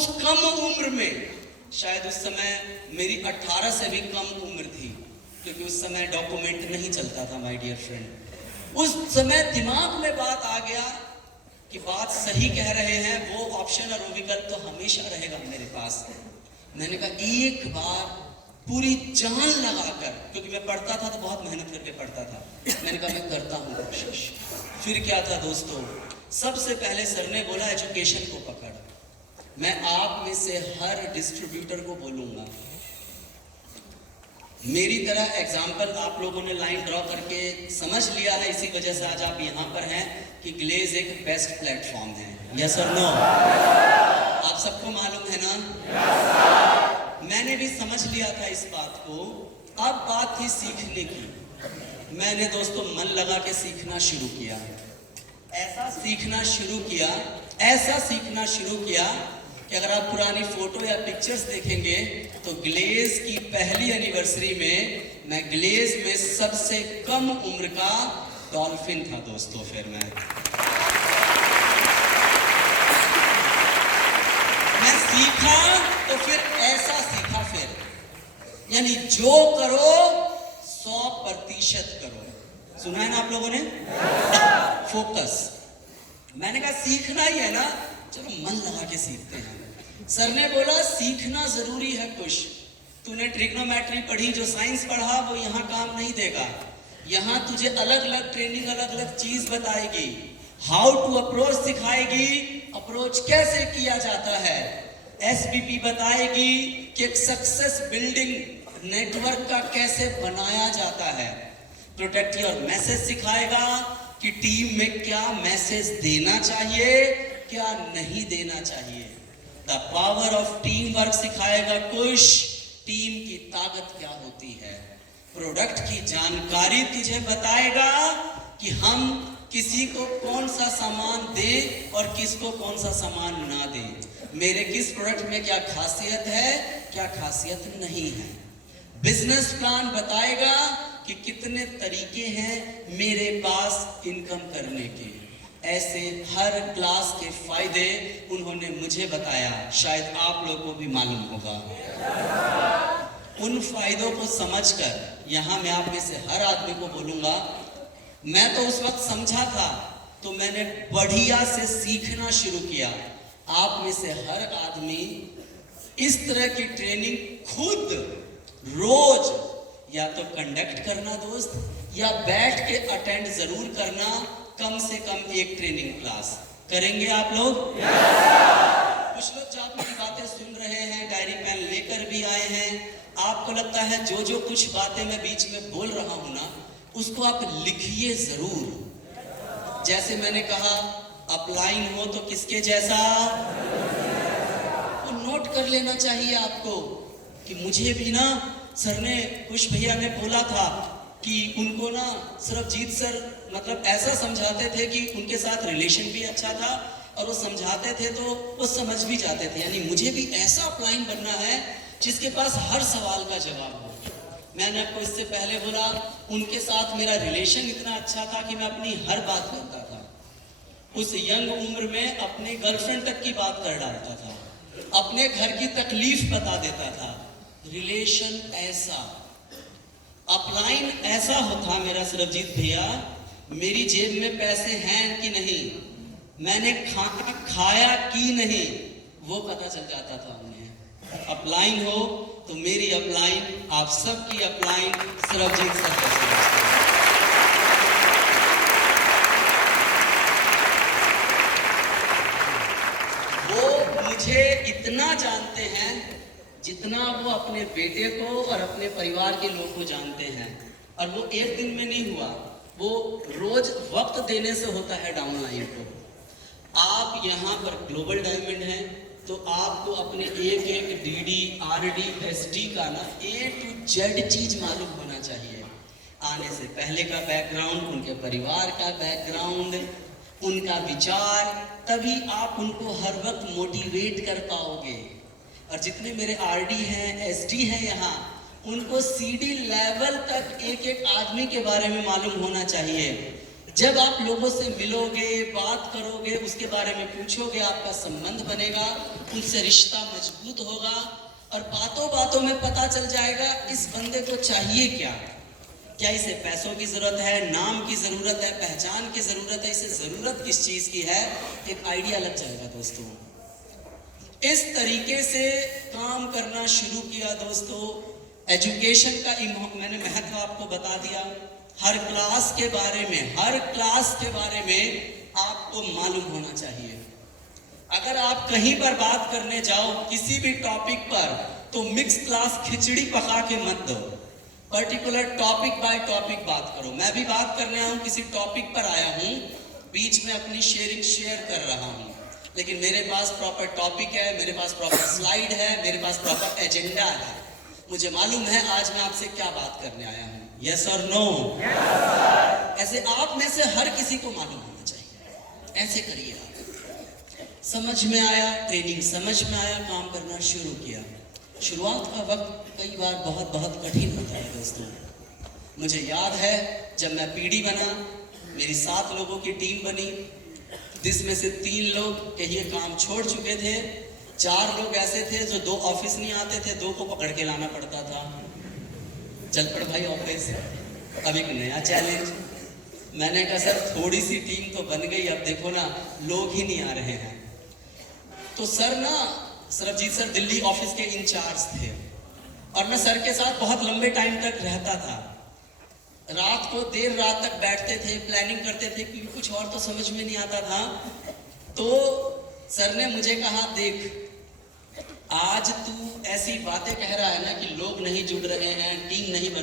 उस कम उम्र में, शायद उस समय मेरी 18 से भी कम उम्र थी, क्योंकि उस समय डॉक्यूमेंट नहीं चलता था माय डियर फ्रेंड। उस समय दिमाग में बात आ गया कि बात सही कह रहे हैं, वो ऑप्शन और वो विकल्प तो हमेशा रहेगा मेरे पास। मैंने कहा एक बार पूरी जान लगाकर, क्योंकि मैं पढ़ता था तो बहुत मेहनत करके पढ़ता था, मैंने कहा मैं करता हूँ कोशिश। फिर क्या था दोस्तों, सबसे पहले सर ने बोला एजुकेशन को पकड़। मैं आप में से हर डिस्ट्रीब्यूटर को बोलूंगा, मेरी तरह एग्जाम्पल आप लोगों ने लाइन ड्रॉ करके समझ लिया है, इसी वजह से आज आप यहाँ पर हैं कि ग्लेज एक बेस्ट प्लेटफॉर्म है। यस और नो? आप सबको मालूम है ना? मैंने भी समझ लिया था इस बात को। अब बात थी सीखने की। मैंने दोस्तों मन लगा के सीखना शुरू किया, ऐसा सीखना शुरू किया कि अगर आप पुरानी फोटो या पिक्चर्स देखेंगे तो ग्लेज की पहली एनिवर्सरी में मैं ग्लेज में सबसे कम उम्र का डॉल्फिन था दोस्तों। फिर मैं सीखा तो फिर ऐसा सीखा, फिर यानी जो करो 100% करो। सुना है ना आप लोगों ने? फोकस। मैंने कहा सीखना ही है ना, चलो मन लगा के सीखते हैं। सर ने बोला सीखना जरूरी है कुछ। तूने ट्रिग्नोमेट्री पढ़ी, जो साइंस पढ़ा वो यहाँ काम नहीं देगा। यहाँ तुझे अलग अलग ट्रेनिंग, अलग अलग चीज बताएगी, हाउ टू अप्रोच सिखाएगी, अप्रोच कैसे किया जाता है। एसबीपी बताएगी कि एक सक्सेस बिल्डिंग नेटवर्क का कैसे बनाया जाता है। प्रोटेक्ट योर मैसेज सिखाएगा कि टीम में क्या मैसेज देना चाहिए, क्या नहीं देना चाहिए। The power of team work सिखाएगा कुछ, टीम की ताकत क्या होती है। प्रोडक्ट की जानकारी तुझे बताएगा कि हम किसी को कौन सा सामान दें और किसको कौन सा सामान ना दें। मेरे किस प्रोडक्ट में क्या खासियत है, क्या खासियत नहीं है। बिजनेस प्लान बताएगा कि कितने तरीके हैं मेरे पास इनकम करने के। ऐसे हर क्लास के फायदे उन्होंने मुझे बताया, शायद आप लोगों को भी मालूम होगा। उन फायदों को समझकर यहाँ मैं आप में से हर आदमी को बोलूंगा, मैं तो उस वक्त समझा था तो मैंने बढ़िया से सीखना शुरू किया। आप में से हर आदमी इस तरह की ट्रेनिंग खुद रोज या तो कंडक्ट करना दोस्त, या बैठ के अटेंड जरूर करना, कम से कम एक ट्रेनिंग क्लास करेंगे आप लोग। कुछ लोग जो आप मेरी बातें सुन रहे हैं, डायरी पेन लेकर भी आए हैं, आपको लगता है जो जो कुछ बातें मैं बीच में बोल रहा हूं ना, उसको आप लिखिए जरूर। जैसे मैंने कहा अपलाइन हो तो किसके जैसा, तो नोट कर लेना चाहिए आपको कि मुझे भी ना सर ने, कुछ भैया ने बोला था कि उनको ना सरबजीत सर मतलब ऐसा समझाते थे कि उनके साथ रिलेशन भी अच्छा था और वो समझाते थे तो वो समझ भी जाते थे। यानी मुझे भी ऐसा अपलाइन बनना है जिसके पास हर सवाल का जवाब हो। मैंने आपको इससे पहले बोला, उनके साथ मेरा रिलेशन इतना अच्छा था कि मैं अपनी हर बात करता था। उस यंग उम्र में अपने गर्लफ्रेंड तक की बात कर डालता था, अपने घर की तकलीफ बता देता था। रिलेशन ऐसा, अपलाइन ऐसा होता मेरा सरबजीत भैया, मेरी जेब में पैसे हैं कि नहीं, मैंने खाना खाया कि नहीं, वो पता चल जाता था उन्हें। अपलाइन हो तो मेरी अपलाइन, आप सबकी अपलाइन सरबजीत सर। वो मुझे इतना जानते हैं जितना वो अपने बेटे को और अपने परिवार के लोगों को जानते हैं। और वो एक दिन में नहीं हुआ, वो रोज वक्त देने से होता है डाउनलाइन को। आप यहाँ पर ग्लोबल डायमंड हैं तो आपको अपने एक एक डीडी, आरडी, एसडी का ना A to Z चीज मालूम होना चाहिए। आने से पहले का बैकग्राउंड, उनके परिवार का बैकग्राउंड, उनका विचार, तभी आप उनको हर वक्त मोटिवेट कर पाओगे। और जितने मेरे आरडी हैं, एसडी हैं यहाँ, उनको सीडी लेवल तक एक एक आदमी के बारे में मालूम होना चाहिए। जब आप लोगों से मिलोगे, बात करोगे, उसके बारे में पूछोगे, आपका संबंध बनेगा, उनसे रिश्ता मजबूत होगा और बातों बातों में पता चल जाएगा इस बंदे को चाहिए क्या। क्या इसे पैसों की जरूरत है, नाम की जरूरत है, पहचान की जरूरत है, इसे जरूरत किस चीज की है, एक आइडिया लग जाएगा दोस्तों। इस तरीके से काम करना शुरू किया दोस्तों। एजुकेशन का मैंने महत्व आपको बता दिया। हर क्लास के बारे में आपको मालूम होना चाहिए। अगर आप कहीं पर बात करने जाओ किसी भी टॉपिक पर, तो मिक्स क्लास खिचड़ी पका के मत दो। पर्टिकुलर टॉपिक बाय टॉपिक बात करो। मैं भी बात करने आया हूं, किसी टॉपिक पर आया हूं, बीच में अपनी शेयर कर रहा हूं, लेकिन मेरे पास प्रॉपर टॉपिक है, मेरे पास प्रॉपर स्लाइड है, मेरे पास प्रॉपर एजेंडा है। मुझे मालूम है आज मैं आपसे क्या बात करने आया हूं। यस और नो? ऐसे आप में से हर किसी को मालूम होना चाहिए। ऐसे करिए आप। समझ में आया, ट्रेनिंग समझ में आया, काम करना शुरू किया। शुरुआत का वक्त कई बार बहुत बहुत कठिन होता है दोस्तों। मुझे याद है जब मैं पीडी बना, मेरी 7 लोगों की टीम बनी, जिसमें से 3 लोग ये काम छोड़ चुके थे, 4 लोग ऐसे थे जो 2 ऑफिस नहीं आते थे, 2 को पकड़ के लाना पड़ता था। चल पड़ भाई ऑफिस। अब एक नया चैलेंज। मैंने कहा सर थोड़ी सी टीम तो बन गई, अब देखो ना लोग ही नहीं आ रहे हैं। तो सर ना, सरबजीत सर दिल्ली ऑफिस के इंचार्ज थे और मैं सर के साथ बहुत लंबे टाइम तक रहता था। रात को देर रात तक बैठते थे, प्लानिंग करते थे, क्योंकि कुछ और तो समझ में नहीं आता था। तो सर ने मुझे कहा, देख आज तू ऐसी बातें कह रहा है ना कि लोग नहीं जुड़ रहे हैं, टीम नहीं बन